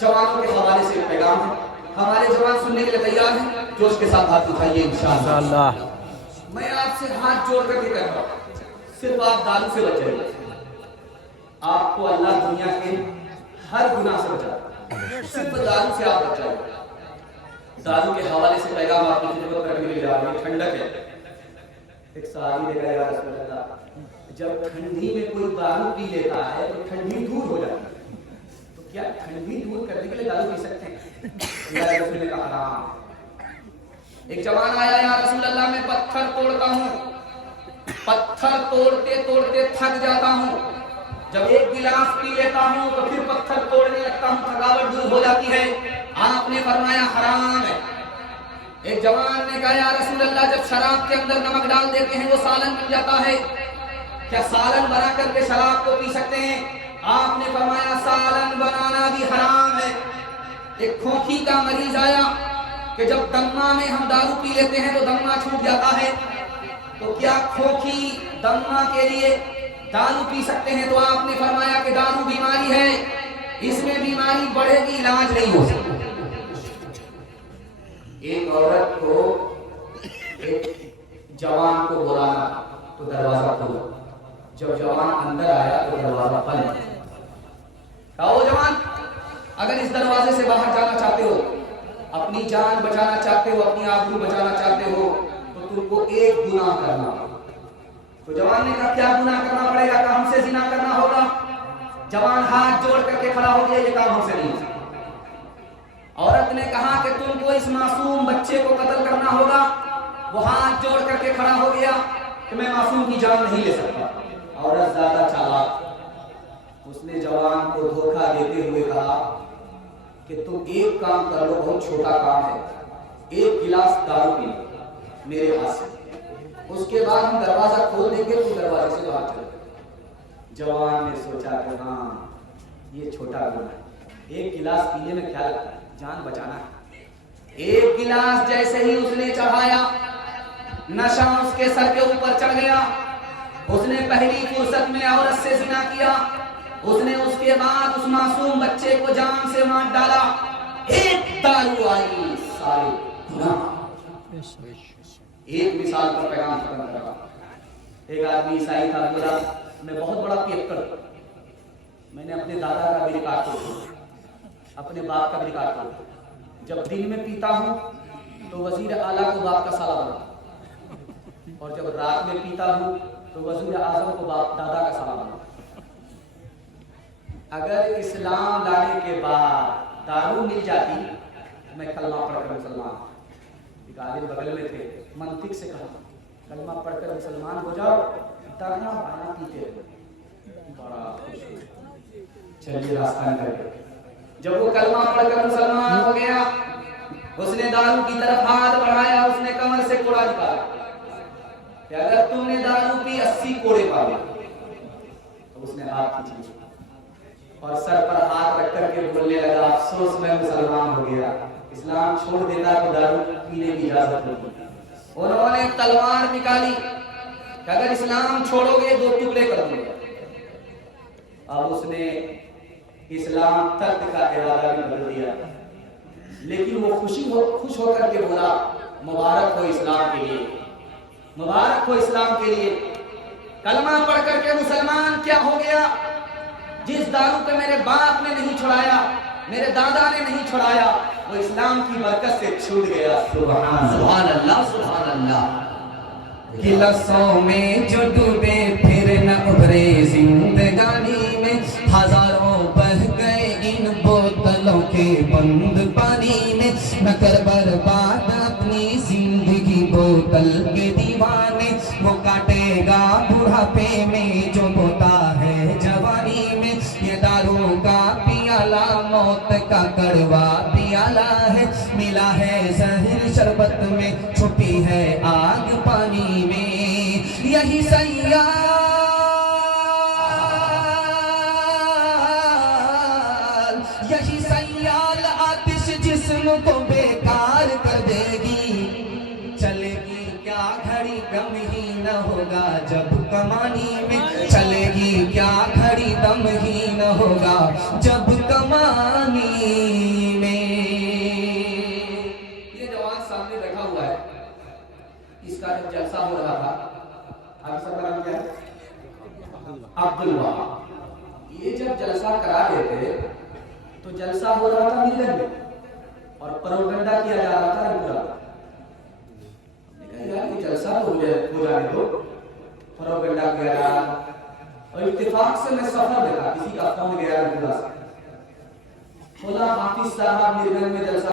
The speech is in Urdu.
جوانوں کے حوالے سے ایک پیغام ہے، ہمارے جوان سننے کے لیے تیار ہیں؟ جو اس کے ساتھ ہاتھ اٹھائیے انشاءاللہ۔ میں آپ سے ہاتھ جوڑ کر کے کہتا ہوں، صرف آپ دارو سے بچ جائیے، آپ کو اللہ دنیا کے ہر گناہ سے بچائے، صرف دارو سے آپ بچ جائیے۔ دارو کے حوالے سے پیغام آپ کی خدمت کرنے کے لیے جا رہے ہیں، ٹھنڈک ہے۔ ایک صحابی نے کہا یا رسول اللہ، جب ٹھنڈی میں کوئی دارو پی لیتا ہے تو ٹھنڈی دور ہو جاتی ہے، تو کیا ٹھنڈی دور کرنے کے لیے دارو پی سکتے ہیں؟ اللہ کے رسول نے کہا حرام۔ ایک جوان آیا، یا رسول اللہ میں پتھر توڑتا ہوں، پتھر توڑتے توڑتے تھک جاتا ہوں، جب ایک گلاس پی لیتا ہوں تو پھر پتھر توڑنے لگتا ہوں، تھکاوٹ دور ہو جاتی ہے۔ آپ نے فرمایا حرام ہے۔ ایک جوان نے کہا یا رسول اللہ جب شراب کے اندر نمک ڈال دیتے ہیں وہ سالن بن جاتا ہے، کیا سالن بنا کر کے شراب کو پی سکتے ہیں؟ آپ نے فرمایا سالن بنانا بھی حرام ہے۔ ایک کھوکھی کا مریض آیا کہ جب دمہ میں ہم دارو پی لیتے ہیں تو دمہ چھوٹ جاتا ہے، تو کیا کھوکھی دمہ کے لیے دارو پی سکتے ہیں؟ تو آپ نے فرمایا کہ دارو بیماری ہے، اس میں بیماری بڑھے گی، علاج نہیں ہو سکتا۔ ایک عورت کو ایک جوان کو بلانا تو دروازہ کھولا، جب جوان اندر آیا تو دروازہ بند۔ کہو جوان، اگر اس دروازے سے باہر جانا چاہتے ہو، اپنی جان بچانا چاہتے ہو، اپنی آبرو بچانا چاہتے ہو، تو تم کو ایک گناہ کرنا۔ تو جوان نے کہا کیا گناہ کرنا پڑے گا؟ کہ ہم سے زنا کرنا ہوگا۔ جوان ہاتھ جوڑ کر کے کھڑا ہو گیا، یہ کام ہم سے نہیں۔ عورت نے کہا کہ تم کو اس معصوم بچے کو قتل کرنا ہوگا۔ وہ ہاتھ جوڑ کر کے کھڑا ہو گیا کہ میں معصوم کی جان نہیں لے سکتا۔ عورت زیادہ چالاک، اس نے جوان کو دھوکہ دیتے ہوئے کہا کہ تم ایک کام کر لو، بہت چھوٹا کام ہے، ایک گلاس دارو پی لو میرے ہاتھ سے، اس کے بعد ہم دروازہ کھول دیں گے، تو دروازے سے باہر چلے۔ جوان نے سوچا کہ ہاں یہ چھوٹا گناہ ہے، ایک گلاس پینے میں کیا لگتا ہے، جان بچانا ہے۔ ایک گلاس جیسے ہی اس نے چڑھایا، نشہ اس کے سر کے اوپر چڑھ گیا۔ اس نے پہلی فرصت میں عورت سے زنا کیا، اس نے اس کے بعد اس معصوم بچے کو جان سے مار ڈالا۔ ایک دارو آئی، سارے گناہ۔ ایک مثال پر پیغام ختم کر رہا۔ ایک آدمی عیسائی تھا، بولا میں بہت بڑا پیکر ہوں، میں نے اپنے دادا کا بھی ریکارڈ توڑا، اپنے باپ کا بھی ریکارڈ توڑا۔ جب دن میں پیتا ہوں تو وزیر اعلیٰ کو باپ کا سالہ بنا، اور جب رات میں پیتا ہوں تو وزیر اعظم کو باپ دادا کا سالہ بنا۔ اگر اسلام لانے کے بعد دارو مل جاتی، میں کلمہ پڑھ کر مسلمان۔ ایک عالم بغل میں تھے، منطق سے کہا کلمہ پڑھ کر مسلمان ہو جاؤ، دانا بانا پیتے رہو، بڑا خوش ہو، چلیے راستہ کر کے۔ جب وہ کلمہ پڑھ کر مسلمان ہو گیا، اس نے دارو کی طرف ہاتھ بڑھایا، اس نے کمر سے کوڑا نکالا کہ اگر تم نے دارو پی 80 کوڑے پا لے۔ اس نے ہاتھ کھینچ لیا اور سر پر ہاتھ رکھ کر کے بولنے لگا افسوس میں مسلمان ہو گیا، اسلام چھوڑ دیتا تو دارو پینے کی اجازت ہوتی۔ انہوں نے تلوار نکالی کہ اگر اسلام چھوڑو گے 2 ٹکڑے کر دوں گا۔ اب اس نے اسلام ترک کا ارادہ بھی بدل دیا، لیکن وہ خوش ہو کر کے بولا مبارک ہو اسلام کے لیے، مبارک ہو اسلام کے لیے۔ کلمہ پڑھ کر کے مسلمان کیا ہو گیا؟ جس دارو کو میرے باپ نے نہیں چھڑایا، میرے دادا نے نہیں چھڑایا، وہ اسلام کی برکت سے چھوٹ گیا۔ سبحان اللہ، سبحان اللہ۔ گلاسوں میں جو ڈوبے پھر نہ ابھرے زندگانی میں، ہزاروں بہ گئے ان بوتلوں کے بند پانی میں، نہ کر برباد اپنی زندگی بوتل کے دیوانے، وہ کاٹے گا بڑھاپے میں جو بوتا ہے جوانی میں، یہ دارو کا پیالہ موت کا کڑوا پیالہ ہے، ملا ہے زہر شربت میں، چھپی ہے آگ پانی میں، یہی سیال آتش جسم کو بیکار کر دے گی، چلے گی کیا گھڑی غم ہی نہ ہوگا جب کمانی میں، چلے گی کیا گھڑی دم ہی نہ ہوگا جب کمانی میں. یہ جوان سامنے بیٹھا ہوا ہے. اس کا جب جلسہ ہو رہا تھا, آپ سب کا نام کیا ہے؟ عبدالوہاب. یہ جب جلسہ کرا دیتے تو جلسہ ہو رہا تھا ملن میں اور پروپیگنڈا کیا جا رہا تھا پورا. یار یہ جلسہ تو ہو جانے دو, پروپیگنڈا کیا جا رہا. اور اتفاق سے میں سفر دیکھا, کسی کا فون گیا پورا, کھولا حافظ صاحب ملن میں جلسہ